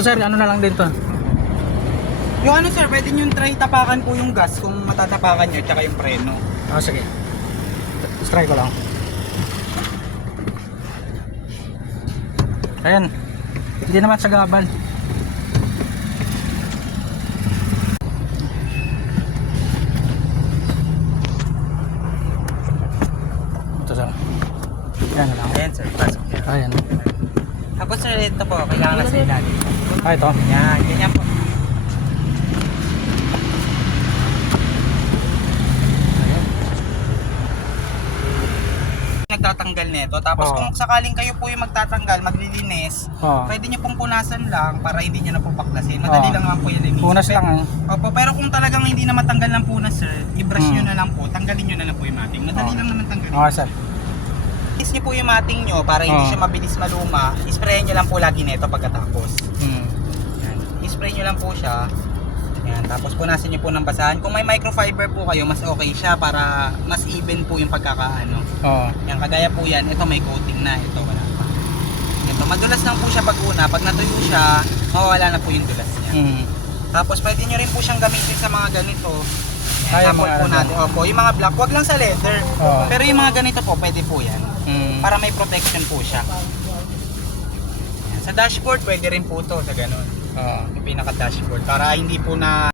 Ito sir, ano na lang din to. Yung ano sir, pwede nyo try tapakan po yung gas kung matatapakan nyo, tsaka yung preno. Ah, sige. Try ko lang. Ayan. Hindi naman sa gabal. Ito sir. Ayan na lang. Ayan sir, pasok yan. Ayan. Tapos sir, ito po, kailangan na sa ilalim. Ah, ito. Yan, ganyan po. Nagtatanggal nito. Tapos Oo. kung sakaling kayo po yung magtatanggal, maglilinis, Oo. pwede nyo pong punasan lang para hindi nyo na po baklasin. Madali Oo. lang naman po yung linis. Punas lang eh. Opo, pero kung talagang hindi na matanggal ng punas sir, i-brush nyo na lang po, tanggalin nyo na lang po yung mating. Madali lang naman tanggalin. Okay sir. Ilis nyo po yung mating nyo para hindi siya mabilis maluma. Isprayan nyo lang po lagi nito pagkatapos. Hmm. Yan. I-spray nyo lang po siya. Yan. Tapos punasan nyo po ng basahan. Kung may microfiber po kayo, mas okay siya para mas even po yung pagkakaano. Oo. Yan, kagaya po yan. Ito may coating na. Ito wala pa. Ito, madulas lang po siya pag una. Pag natuyo siya, mawawala na po yung dulas niya. Hmm. Tapos pwede nyo rin po siyang gamitin sa mga ganito. Ay, Yan, yung sample mga po ano. natin. Opo, yung mga black, wag lang sa leather. Oo. Pero yung mga ganito po, pwede po yan. Hmm. Para may protection po siya. Yan. Sa dashboard, pwede rin po to sa ganun. Oo. Yung pinaka dashboard. Para hindi po na